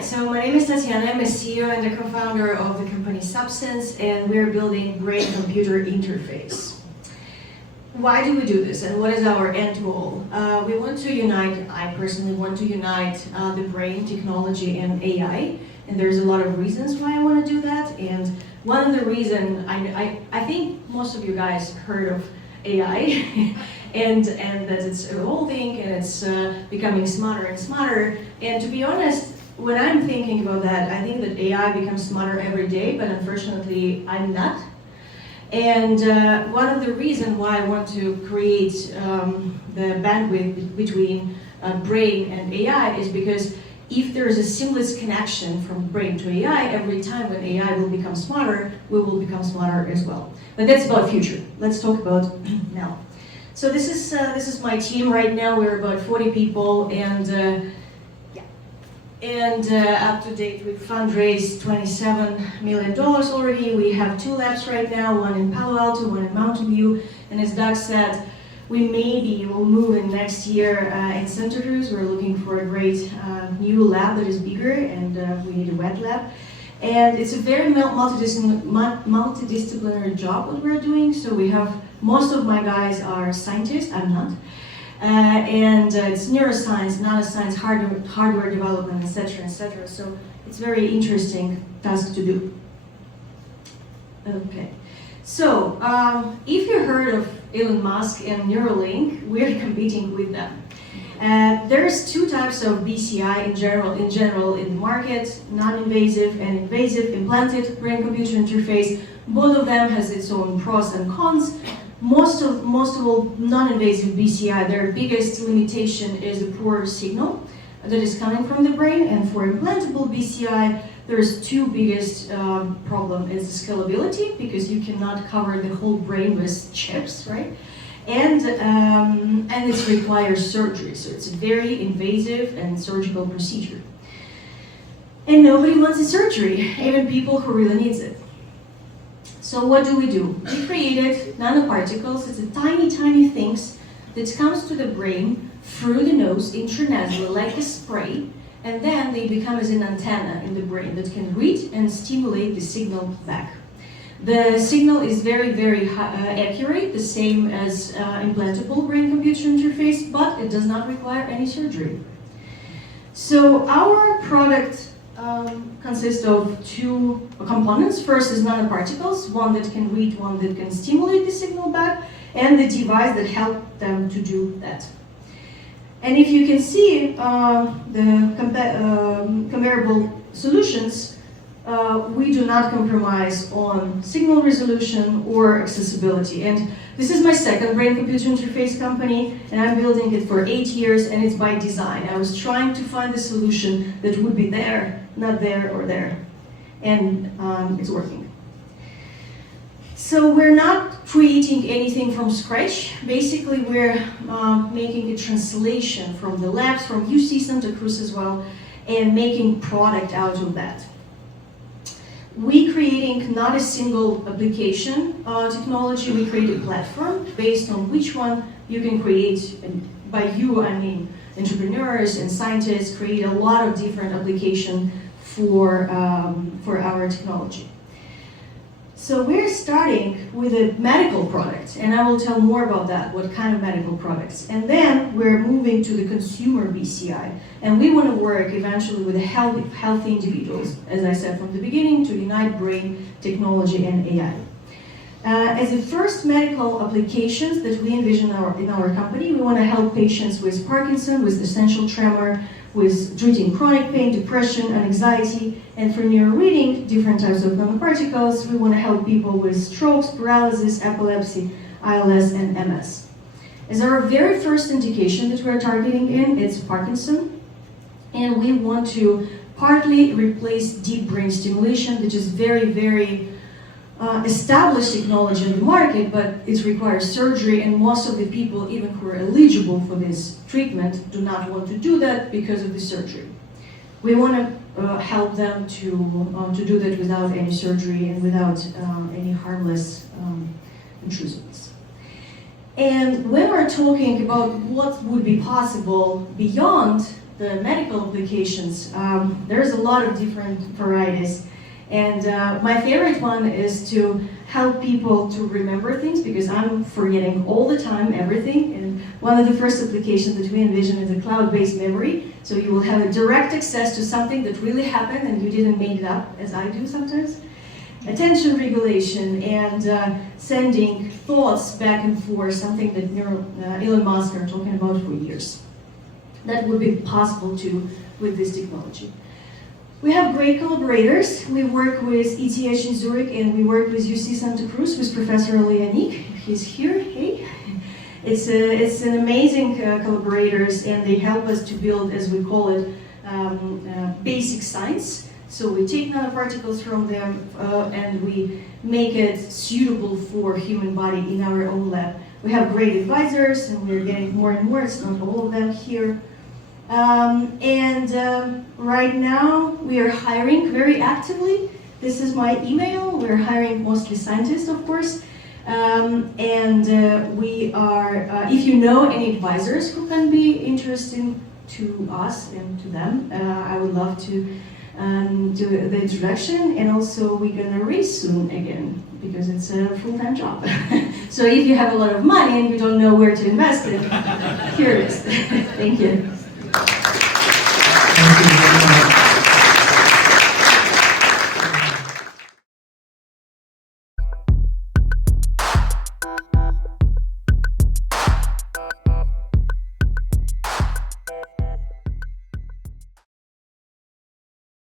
right, so my name is Tatiana. I'm a CEO and the co-founder of the company Subsense, and we're building brain-computer interface. Why do we do this, and what is our end goal? We want to unite, I personally want to unite the brain, technology, and AI, and there's a lot of reasons why I want to do that. And one of the reasons, I think most of you guys heard of AI, and that it's evolving and it's becoming smarter and smarter. And to be honest, when I'm thinking about that, I think that AI becomes smarter every day, but unfortunately, I'm not. And one of the reasons why I want to create the bandwidth between brain and AI is because if there is a seamless connection from brain to AI, every time when AI will become smarter, we will become smarter as well. But that's about future. Let's talk about now. So this is my team right now. We're about 40 people, and up to date, we've fundraised $27 million already. We have 2 labs right now, one in Palo Alto, one in Mountain View. And as Doug said, we maybe will move in next year in Santa Cruz. We're looking for a great new lab that is bigger, and we need a wet lab. And it's a very multidisciplinary job what we're doing. So we have, most of my guys are scientists, I'm not. It's neuroscience, nanoscience, hardware development, etc., etc. So it's very interesting task to do. Okay, so if you heard of Elon Musk and Neuralink, we're competing with them. There's 2 types of BCI in general in the market: non-invasive and invasive implanted brain-computer interface. Both of them has its own pros and cons. Most of all, non-invasive BCI, their biggest limitation is a poor signal that is coming from the brain. And for implantable BCI, there's 2 biggest problems. It's the scalability, because you cannot cover the whole brain with chips, right? And it requires surgery, so it's a very invasive and surgical procedure. And nobody wants a surgery, even people who really needs it. So what do? We created nanoparticles. It's a tiny things that comes to the brain through the nose intranasally like a spray, and then they become as an antenna in the brain that can read and stimulate the signal back. The signal is very accurate, the same as implantable brain-computer interface, but it does not require any surgery. So our product consists of 2 components. First is nanoparticles, one that can read, one that can stimulate the signal back, and the device that helps them to do that. And if you can see the comparable solutions, we do not compromise on signal resolution or accessibility. And this is my second brain-computer interface company, and I'm building it for 8 years, and it's by design. I was trying to find a solution that would be there, not there or there. And it's working. So we're not creating anything from scratch. Basically, we're making a translation from the labs, from UC Santa Cruz as well, and making product out of that. We creating not a single application technology, we create a platform based on which one you can create, and by you I mean entrepreneurs and scientists, create a lot of different applications for our technology. So we're starting with a medical product, and I will tell more about that, what kind of medical products. And then we're moving to the consumer BCI, and we want to work eventually with the healthy individuals, as I said from the beginning, to unite brain, technology, and AI. As the first medical applications that we envision in our company, we want to help patients with Parkinson, with essential tremor, with treating chronic pain, depression, and anxiety. And for neuroreading, different types of nanoparticles, we want to help people with strokes, paralysis, epilepsy, ILS, and MS. As our very first indication that we're targeting in, it's Parkinson. And we want to partly replace deep brain stimulation, which is very established technology in the market, but it requires surgery, and most of the people, even who are eligible for this treatment, do not want to do that because of the surgery. We want to help them to do that without any surgery and without any harmless intrusiveness. And when we're talking about what would be possible beyond the medical applications, there's a lot of different varieties. And my favorite one is to help people to remember things, because I'm forgetting all the time everything. And one of the first applications that we envision is a cloud-based memory. So you will have a direct access to something that really happened and you didn't make it up, as I do sometimes. Attention regulation and sending thoughts back and forth, something that Elon Musk are talking about for years. That would be possible too with this technology. We have great collaborators. We work with ETH in Zurich and we work with UC Santa Cruz with Professor Leonik. He's here, hey. It's an amazing collaborators, and they help us to build, as we call it, basic science. So we take nanoparticles from them and we make it suitable for human body in our own lab. We have great advisors and we're getting more and more, it's not all of them here. Right now we are hiring very actively. This is my email. We're hiring mostly scientists, of course. We are, if you know any advisors who can be interesting to us and to them, I would love to do the introduction. And also we're gonna raise soon again, because it's a full-time job. So if you have a lot of money and you don't know where to invest it, here it is. Thank you.